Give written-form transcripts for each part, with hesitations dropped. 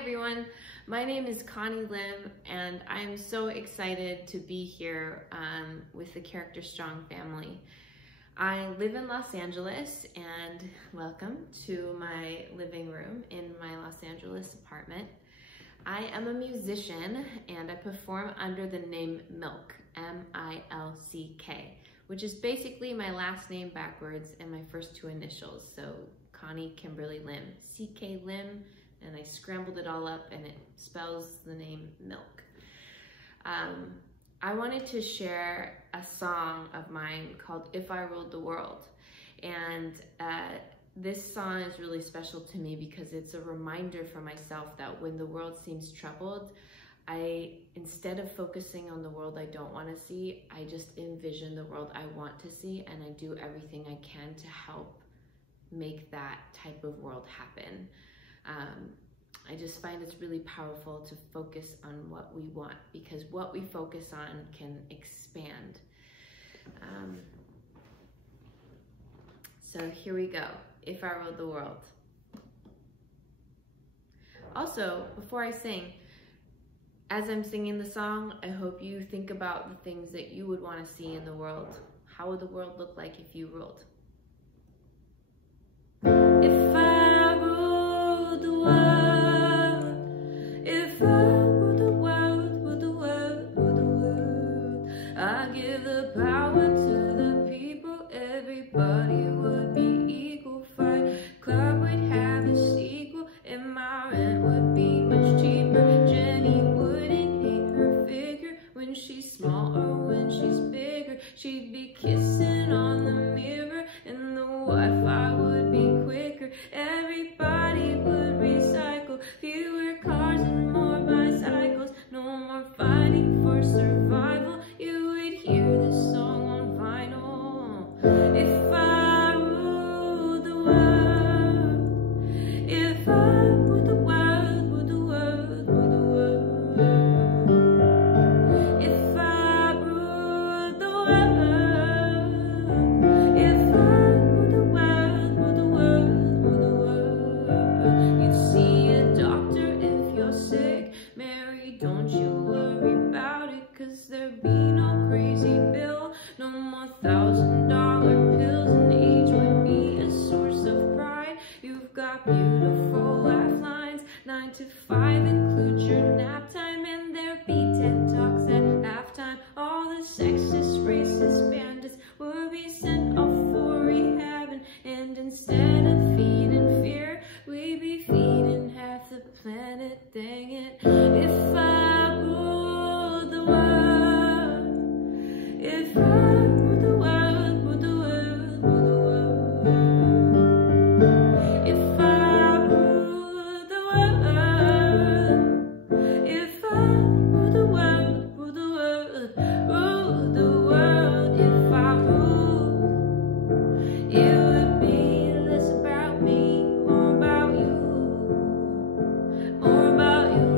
everyone, my name is Connie Lim and I'm so excited to be here with the Character Strong family. I live in Los Angeles and welcome to my living room in my Los Angeles apartment. I am a musician and I perform under the name Milk, M-I-L-C-K, which is basically my last name backwards and my first two initials. So Connie Kimberly Lim, C-K Lim, and I scrambled it all up and it spells the name Milk. I wanted to share a song of mine called If I Ruled the World. And this song is really special to me because it's a reminder for myself that when the world seems troubled, instead of focusing on the world I don't want to see, I just envision the world I want to see and I do everything I can to help make that type of world happen. I just find it's really powerful to focus on what we want because what we focus on can expand. So here we go, If I Ruled the World. Also, before I sing, as I'm singing the song, I hope you think about the things that you would want to see in the world. How would the world look like if you ruled? If I ruled the world, if I ruled the world, ruled the world, ruled the world, I give the power to the people, everybody would be equal, fight club would have a sequel, and my rent would be much cheaper, Jenny wouldn't hate her figure when she's small or when she's bigger, she'd be kissing on the mirror, and the Wi-Fi would be quicker, everybody would recycle, fewer cars and more bicycles, no more fighting for survival, you would hear this song on vinyl. If I ruled the world, if I ruled the world, ruled the world, ruled the world, if I ruled the world, if I ruled the world, ruled the world, ruled the world, you'd see a doctor if you're sick, Mary, don't you worry about it, 'cause there'd be no crazy bill, no more $1,000 pills, and age would be a source of pride. You've got beautiful lifelines, 9 to 5 includes your nap time, and there'd be TED Talks at halftime. All the sexist, racist bandits would be sent off for rehabbing, and instead of feeding fear, we'd be feeding half the planet, dang it. If I ruled the world, if I ruled the world, ruled the world, ruled the world, if I ruled the world, if I ruled the world, ruled the world, ruled the world, if I ruled, it would be less about me, more about you, more about you.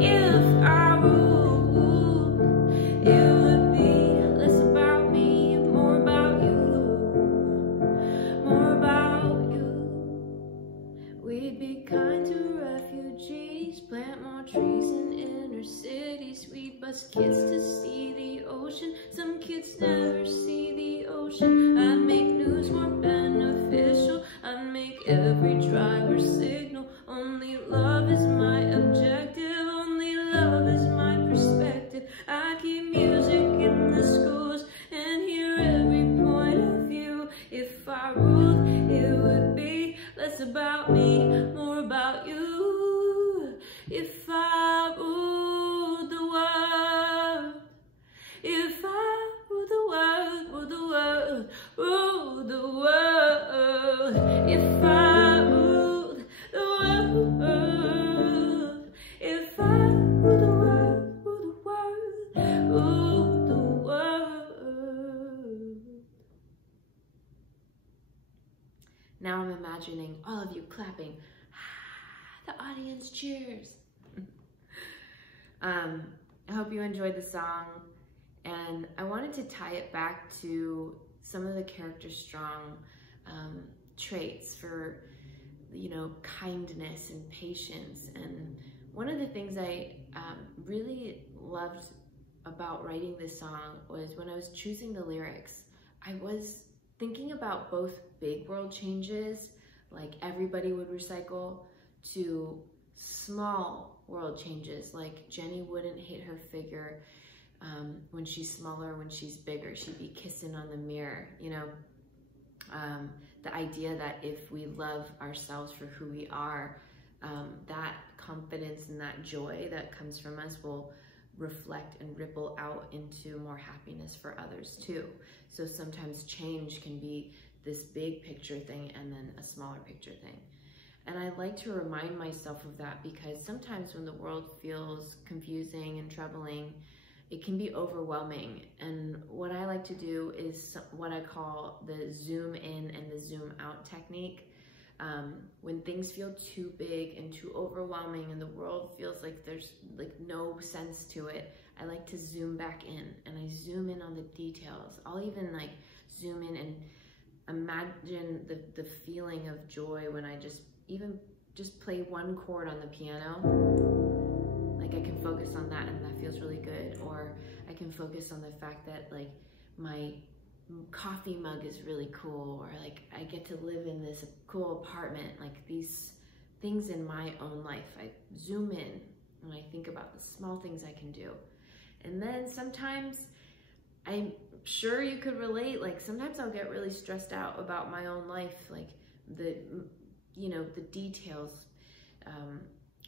If I ruled, it would be less about me, more about you, more about you. We'd be kind to refugees, plant more trees in inner cities, we'd bus kids to see the ocean, some kids never see the ocean. I'd make news more beneficial, I'd make every driver signal, only love is my objective, only love is my perspective. I keep music in the schools and hear every point of view. If I ruled, it would be less about me, more about you. If I ruled the world, if I ruled the world, ruled the world, ruled the world, if I ruled the world, if I ruled the world, ruled the world, ruled the world. Now I'm imagining all of you clapping. The audience cheers. I hope you enjoyed the song, and I wanted to tie it back to some of the Character Strong traits for you know, kindness and patience. And one of the things I really loved about writing this song was when I was choosing the lyrics, I was thinking about both big world changes, like everybody would recycle, to small world changes, like Jenny wouldn't hit her figure when she's smaller, when she's bigger, she'd be kissing on the mirror, you know. The idea that if we love ourselves for who we are, that confidence and that joy that comes from us will reflect and ripple out into more happiness for others too. So sometimes change can be this big picture thing and then a smaller picture thing. And I like to remind myself of that because sometimes when the world feels confusing and troubling, it can be overwhelming. And what I like to do is what I call the zoom in and the zoom out technique. When things feel too big and too overwhelming and the world feels like there's like no sense to it, I like to zoom back in and I zoom in on the details. I'll even like zoom in and imagine the feeling of joy when I just play one chord on the piano. Like I can focus on that and that feels really good. Or I can focus on the fact that like my coffee mug is really cool, or like I get to live in this cool apartment, like these things in my own life. I zoom in and I think about the small things I can do. And then sometimes, I'm sure you could relate, like sometimes I'll get really stressed out about my own life, like the, you know, the details,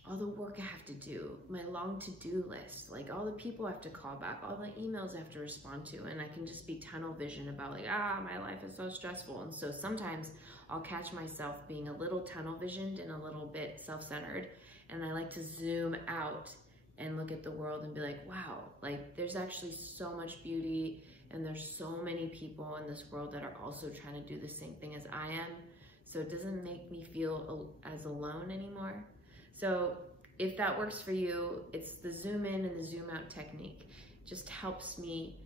all the work I have to do, my long to-do list, like all the people I have to call back, all the emails I have to respond to, and I can just be tunnel vision about like, my life is so stressful. And so sometimes I'll catch myself being a little tunnel visioned and a little bit self-centered, and I like to zoom out and look at the world and be like, wow, like there's actually so much beauty and there's so many people in this world that are also trying to do the same thing as I am. So it doesn't make me feel as alone anymore. So if that works for you, it's the zoom in and the zoom out technique. It just helps me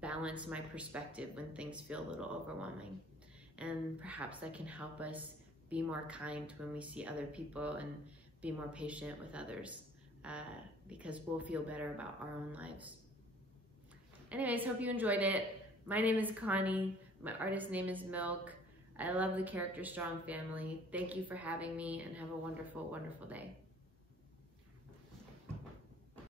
balance my perspective when things feel a little overwhelming. And perhaps that can help us be more kind when we see other people and be more patient with others, because we'll feel better about our own lives. Anyways, hope you enjoyed it. My name is Connie. My artist name is Milk. I love the Character Strong family. Thank you for having me and have a wonderful, wonderful day.